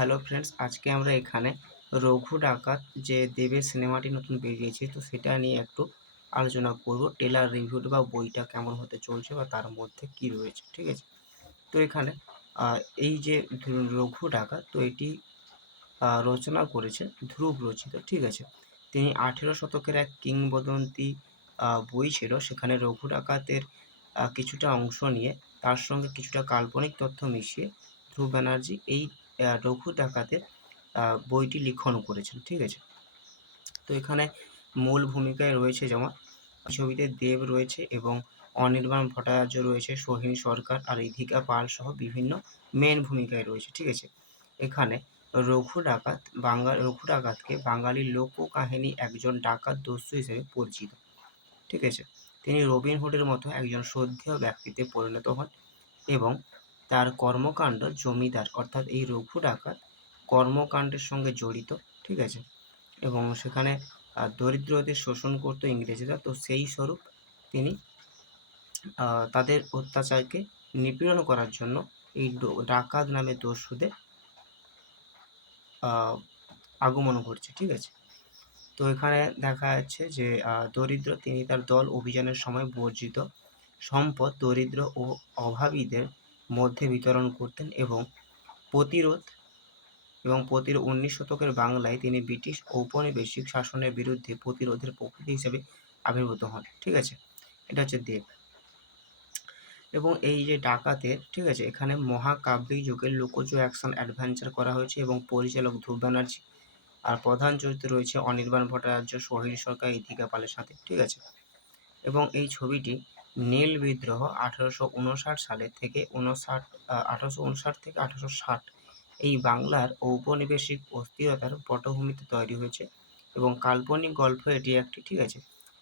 Hello friends, আজকে আমরা এখানে রঘু ডাকাত যে দেবের সিনেমাটি নতুন বেরিয়েছে, তো সেটা নিয়ে একটু আলোচনা করব। টেলার রিভিউটা বা বইটা কেমন হতে চলছে বা তার মধ্যে কি রয়েছে, ঠিক আছে? তো এখানে এই যে রঘু ডাকাত, তো এটি রচনা করেছে ধ্রুব রচিত, ঠিক আছে? তিনি আঠেরো শতকের এক কিংবদন্তি বই ছিল। সেখানে রঘু ডাকাতের কিছুটা অংশ নিয়ে তার সঙ্গে কিছুটা কাল্পনিক তথ্য মিশিয়ে ধ্রুব ব্যানার্জি এই রঘু ডাকাতের বইটি লিখন করেছেন, ঠিক আছে? তো এখানে মূল ভূমিকায় রয়েছে যেমন, ছবিতে দেব রয়েছে এবং অনির্বাণ ভট্টাচার্য রয়েছে, সোহিনী সরকার আর ইধিকা পাল সহ বিভিন্ন মেন ভূমিকায় রয়েছে, ঠিক আছে? এখানে রঘু ডাকাত বাঙাল রঘু ডাকাতকে বাঙালির লোককাহিনী একজন ডাকাত দস্যু হিসেবে পরিচিত, ঠিক আছে? তিনি রবিন হুডের মতো একজন শ্রদ্ধেয় ব্যক্তিতে পরিণত হন এবং তার কর্মকাণ্ড জমিদার, অর্থাৎ এই রঘু ডাকাত কর্মকাণ্ডের সঙ্গে জড়িত, ঠিক আছে? এবং সেখানে দরিদ্রদের শোষণ করতো ইংরেজরা। তো সেই স্বরূপ তিনি তাদের অত্যাচারকে নিপীড়ন করার জন্য এই ডাকাত নামে দস্যুদের আগমন ঘটছে ঠিক আছে? তো এখানে দেখা যাচ্ছে যে দরিদ্র, তিনি তার দল অভিযানের সময় বর্জিত সম্পদ দরিদ্র ও অভাবীদের মধ্যে বিতরণ করতেন এবং প্রতিরোধ এবং প্রতিরোধ উনিশ শতকের বাংলায় তিনি ব্রিটিশ ঔপনিবেশিক শাসনের বিরুদ্ধে প্রতিরোধের প্রকৃতি হিসেবে আবির্ভূত হন। ঠিক আছে? এটা হচ্ছে দেব। এবং এই যে ডাকাতের ঠিক আছে? এখানে মহাকাব্যিক যুগের লোকজ অ্যাকশন অ্যাডভেঞ্চার করা হয়েছে এবং পরিচালক ধ্রুব ব্যানার্জি আর প্রধান চরিত্রে রয়েছে অনির্বাণ ভট্টাচার্য সোহিনী সরকার ইথিকা পালের সাথে। ঠিক আছে? এবং এই ছবিটি নীল বিদ্রোহ আঠারোশো উনষাট সালে থেকে উনষাট আঠারোশো উনষাট থেকে আঠারোশো ষাট। এই বাংলার ঔপনিবেশিক অস্থিরতার পটভূমিতে তৈরি হয়েছে এবং কাল্পনিক গল্প এটি একটি, ঠিক আছে?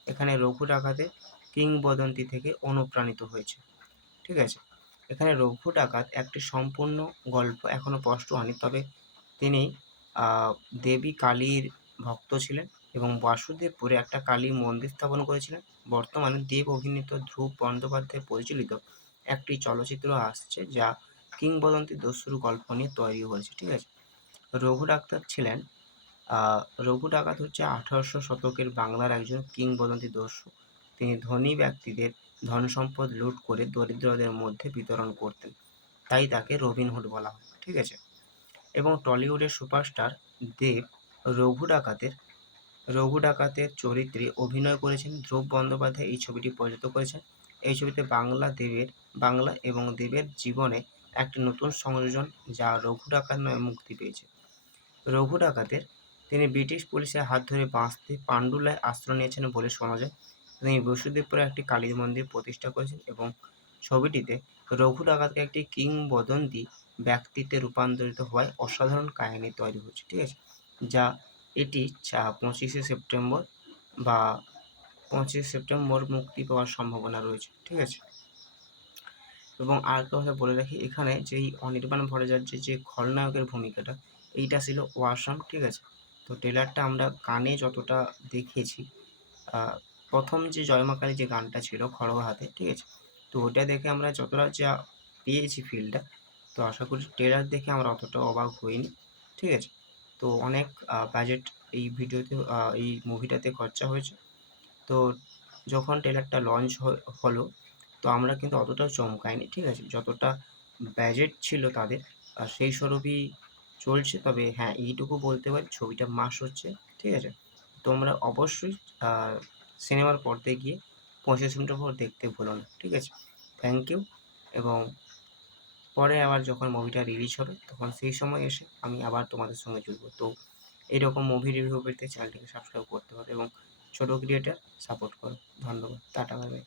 এখানে রঘু ডাকাতের কিংবদন্তি থেকে অনুপ্রাণিত হয়েছে, ঠিক আছে? এখানে রঘু ডাকাত একটি সম্পূর্ণ গল্প এখনও স্পষ্ট হয়নি, তবে তিনি দেবী কালীর ভক্ত ছিলেন। এবং বাসুদেবপুরে একটা কালী মন্দির স্থাপন করেছিলেন। বর্তমানে দেব অভিনীত ধ্রুব বন্দ্যোপাধ্যায় পরিচালিত একটি চলচ্চিত্র আসছে যা কিংবদন্তি দস্যুর গল্প নিয়ে তৈরি হয়েছে, ঠিক আছে? রঘু ডাক্তার ছিলেন রঘু ডাকাত হচ্ছে আঠারোশো শতকের বাংলার একজন কিংবদন্তি দস্যু। তিনি ধনী ব্যক্তিদের ধন সম্পদ লুট করে দরিদ্রদের মধ্যে বিতরণ করতেন। তাই তাকে রবিনহুড বলা হয়, ঠিক আছে? এবং টলিউডের সুপারস্টার দেব রঘু ডাকাতের রঘু ডাকাতের চরিত্রে অভিনয় করেছেন ধ্রুব বন্দ্যোপাধ্যায়। এই ছবিটি পরিচালিত করেছেন। এই ছবিতে বাংলা দেবের, বাংলা এবং দেবের জীবনে একটি নতুন সংযোজন যা রঘু ডাকাত নামে মুক্তি পেয়েছে। রঘু ডাকাতের, তিনি ব্রিটিশ পুলিশের হাত ধরে বাঁচতে পাণ্ডুলায় আশ্রয় নিয়েছেন বলে শোনা যায়। তিনি বসুদেবপুরে একটি কালী মন্দির প্রতিষ্ঠা করেছেন এবং ছবিটিতে রঘু ডাকাতকে একটি কিংবদন্তি ব্যক্তিত্বে রূপান্তরিত হওয়ায় অসাধারণ কাহিনী তৈরি হচ্ছে ঠিক আছে? যা এটি চা- পঁচিশে সেপ্টেম্বর বা পঁচিশে সেপ্টেম্বর মুক্তি পাওয়ার সম্ভাবনা রয়েছে, ঠিক আছে? এবং আরেকটা কথা বলে রাখি, এখানে যেই অনির্বাণ ভট্টাচার্যের যে খলনায়কের ভূমিকাটা, এইটা ছিল ওয়াসাম, ঠিক আছে? তো ট্রেলারটা আমরা গানে যতটা দেখেছি প্রথম যে জয়মাকালী যে গানটা ছিল খড়গ হাতে, ঠিক আছে? তো ওটা দেখে আমরা যতটা যা পেয়েছি ফিলটা, তো আশা করি ট্রেলার দেখে আমরা অতটা অবাক হইনি, ঠিক আছে? তো অনেক বাজেট এই ভিডিওতে এই মুভিটাতে খরচা হয়েছে। তো যখন ট্রেলারটা লঞ্চ হলো, তো আমরা কিন্তু অতটাও চমকাইনি, ঠিক আছে? যতটা বাজেট ছিল তাদের সেই স্বরূপই চলছে। তবে হ্যাঁ এইটুকু বলতে পারি, ছবিটা মাস হচ্ছে, ঠিক আছে? তোমরা অবশ্যই সিনেমার পর্দায় গিয়ে পঁচিশ মিনিট পর দেখতে ভুলো না, ঠিক আছে? থ্যাংক ইউ এবং পরে আবার যখন মুভিটা রিলিজ হবে, তখন সেই সময় এসে আমি আবার তোমাদের সঙ্গে জুড়ব। তো এরকম মুভি রিভিউ পেতে চ্যানেলটিকে সাবস্ক্রাইব করতে হবে এবং ছোটো ক্রিয়েটার সাপোর্ট করো। ধন্যবাদ। Tata bye bye